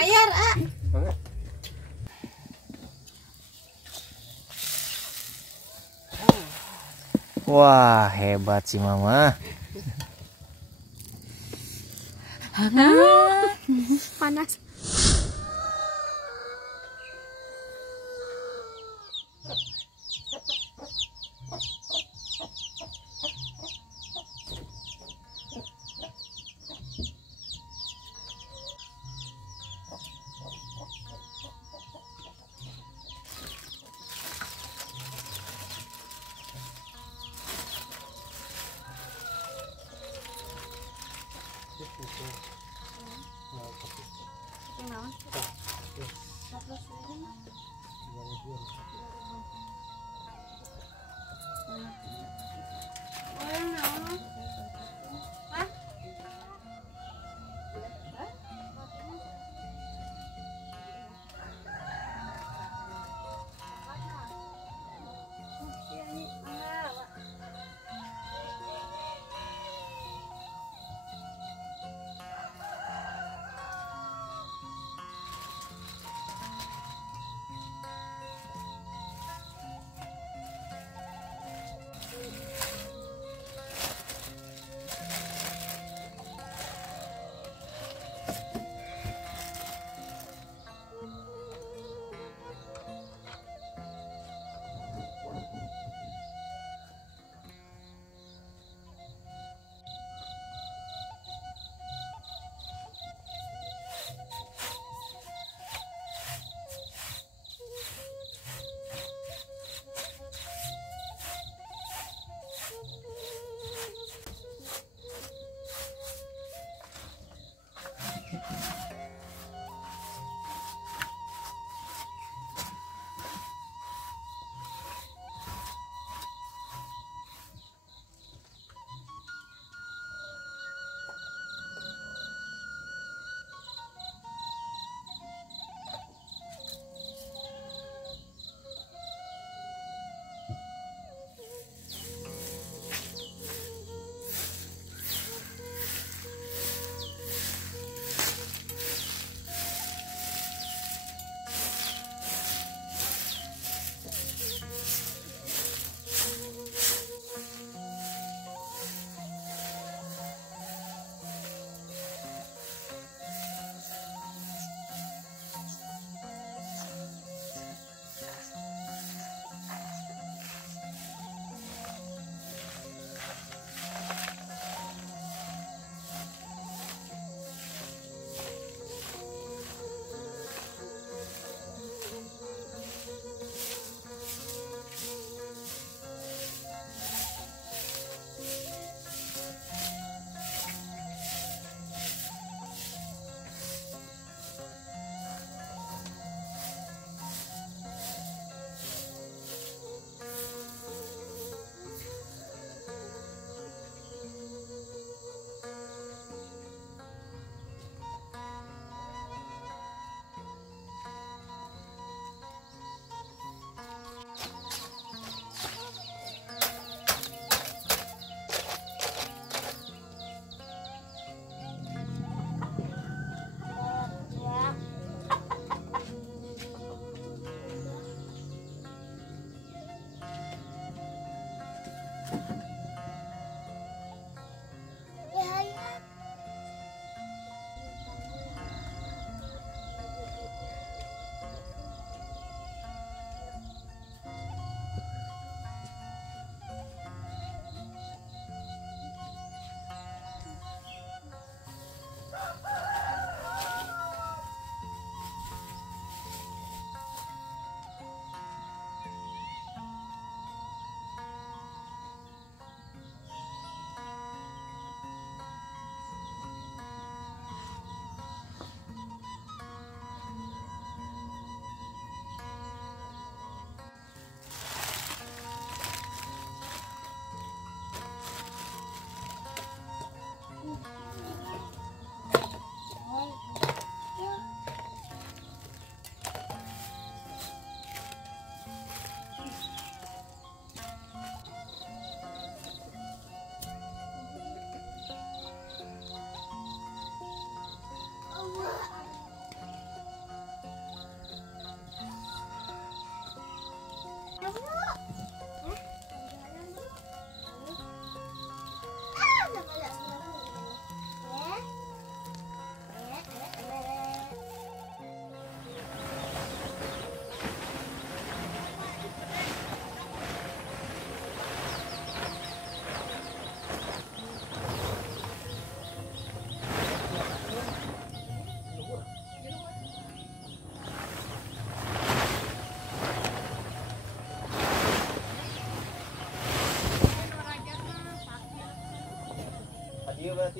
Bayar, ah. Banget. Wah, hebat sih Mama. Panas.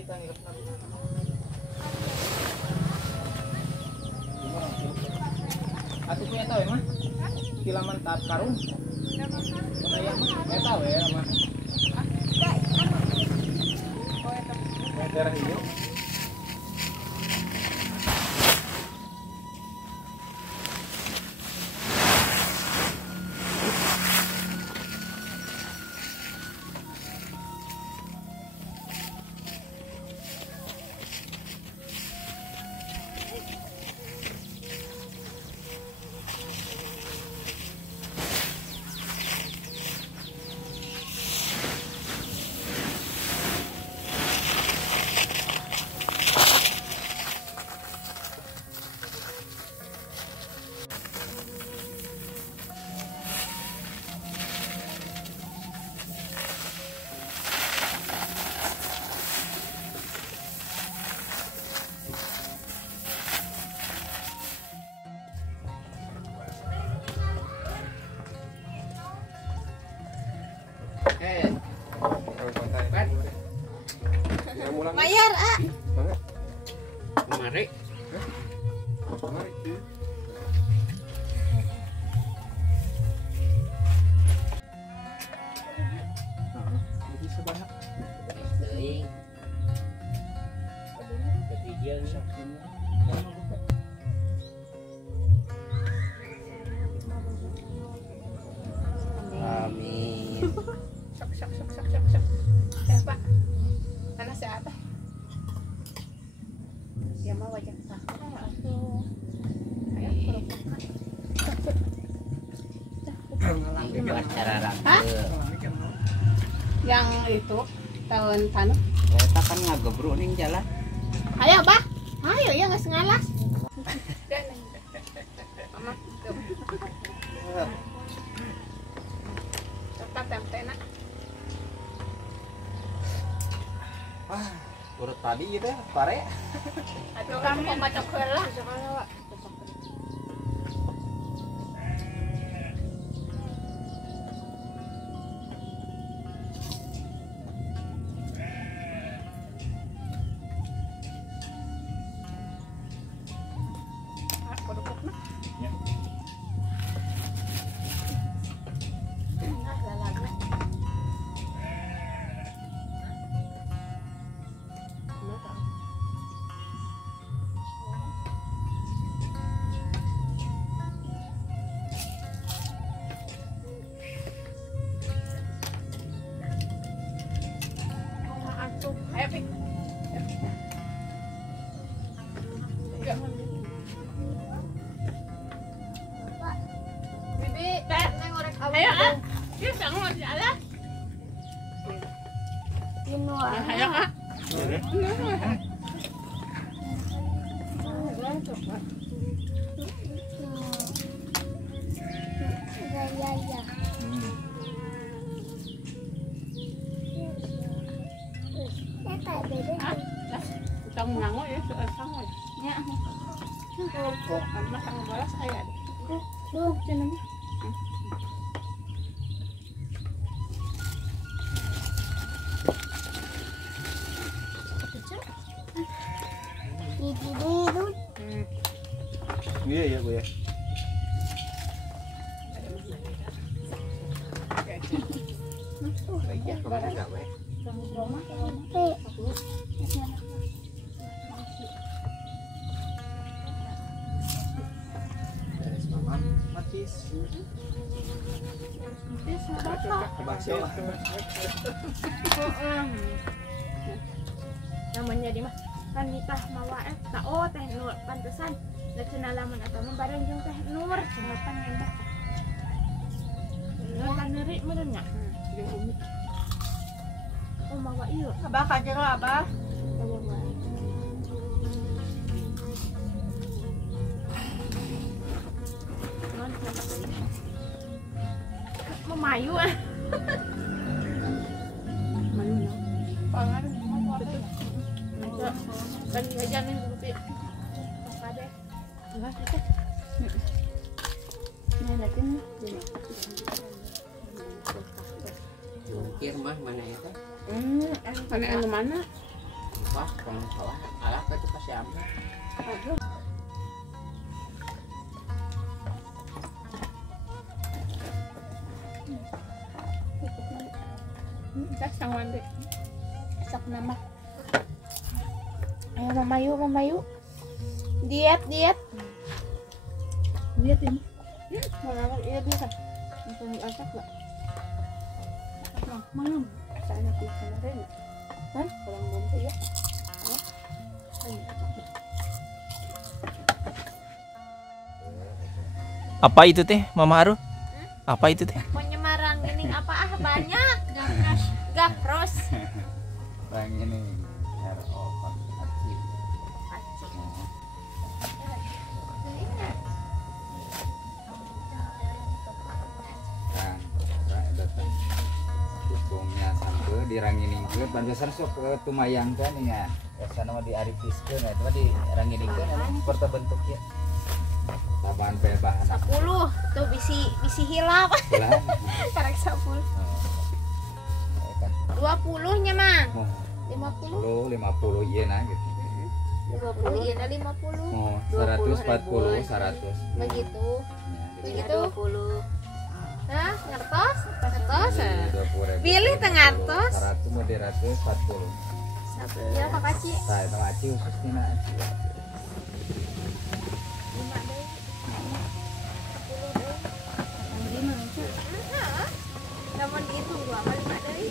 kita ngirep nabi. Aku punya tahu ya mah. Kilaman tahap karung. Mana yang mah? Saya tahu ya mah. Daerah hijau. Mayar ah. Mari. Mari. Jadi sebanyak. Teuing. Ketidian saksinya. Amin. Sok. Siapa? Anak siapa? Dia mah wajah sakit atuh. Ayo Itu acara rakyat. Hah? Yang itu tahun panu. Kita kan ngagebruk ning jalan. Ayo, Bah. Ayo ya geus ngalas. Mama. Cepat tempena. Urut tadi gitu pare. Aduh, kami macam heula. Ayo ah, yuk sangu jalan. Ayo ah. Tong mango ya, soal sangu ya. Kok, karena sangu balas ayah. Duh, jeneng. Iya ya Bu ya. Namanya di mah kan nikah mawa tak oh teh nur pantesan da cenah lamun eta mah bareng jeung teh nur cenah pan enak nur kan neuri meureun nya jeung umi oh mawa ieu Abah kajeng lah, Abah. non memayu mayu na Pangan. kan jajanin bukti kabeh enggak kita nenekin Jungkir mah mana itu? Mana anu mana? Pas kalau salah alah itu pasti ambil. Aduh. Kasang wande. Sak nama. Ayo Mama yuk. Diet. Lihat ini. Mana iya bisa. Untuk asak enggak? Malam. Saya nak kemarin. Kan kurang mampu ya. Apa itu teh, Mama Aru? Apa itu teh? Penyemarang ini apa banyak. Gafros. Bang ini RO Aci. Hukumnya sampai diranginingkeun pantesan sok tumayang kan ya. Biasana mah diaripiskeun eta mah diranginingkeun seperti bentuknya. Tambahan bahan 10 tuh bisi hilap. Karek 10. 20 nya Mang. 50. 50 iya nah gitu. 20 iya 50. Oh, 140, 100. Begitu. Begitu. 20. Hah, ngertos? Ngertos? Pilih tengah tos. 100 mau 140. Ya Pak Kaci. Saya tahu aci khusus tina aci. 5 deui. 10 deui. Namun dihitung 2 kali 5 deui.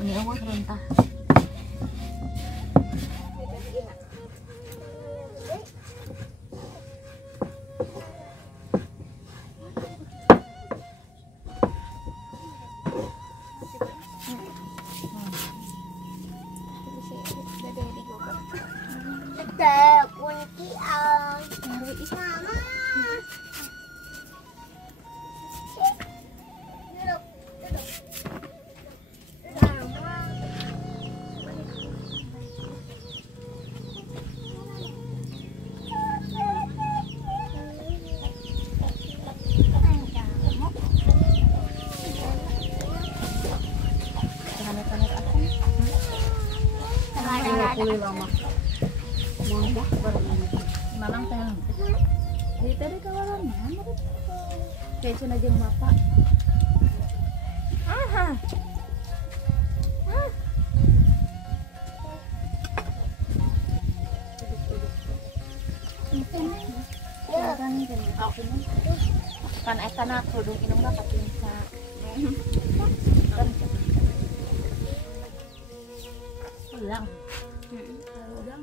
Ini awas rentah. Kunci ang mama. Lama. Mau Malang teh. Di tadi kawaran mana? Kayak cenah jeung bapak. Aha. Kan eta na kerudung inungna kapinsa. Ulang. Ulang.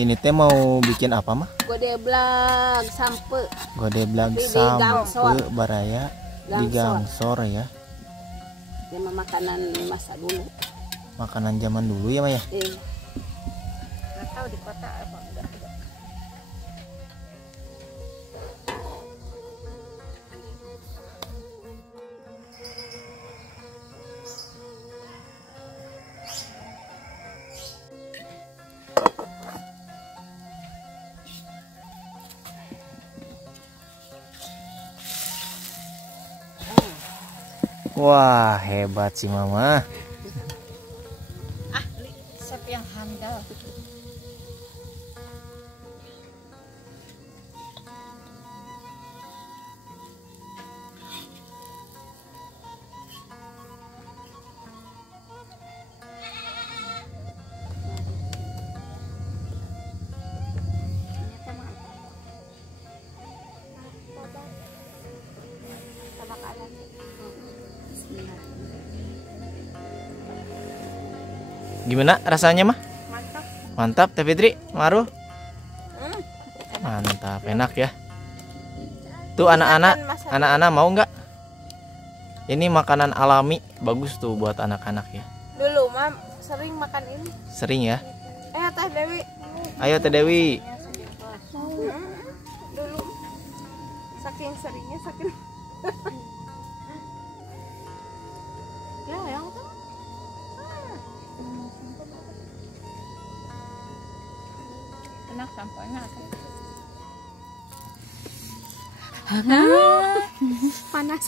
Ini teh mau bikin apa mah? Godeblag sampe. Godeblag Di sampe gangsor. baraya di gangsor ya. Ini mah makanan masa dulu. Makanan zaman dulu ya Maya. Nggak tahu di kota apa enggak. Wah, hebat sih Mama. Chef yang handal. Gimana rasanya mah? Mantap. Mantap Teh Fitri, Maru. Mantap, enak ya. Tuh anak-anak mau nggak? Ini makanan alami, bagus tuh buat anak-anak ya. Dulu mah sering makan ini. Sering ya. Teh Dewi. Ayo Teh Dewi. Dulu saking seringnya saking. Ya yang tuh. Enak sampahnya. Panas.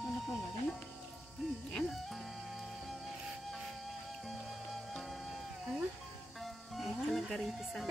Enak banget. Enak. Karena garing pisang.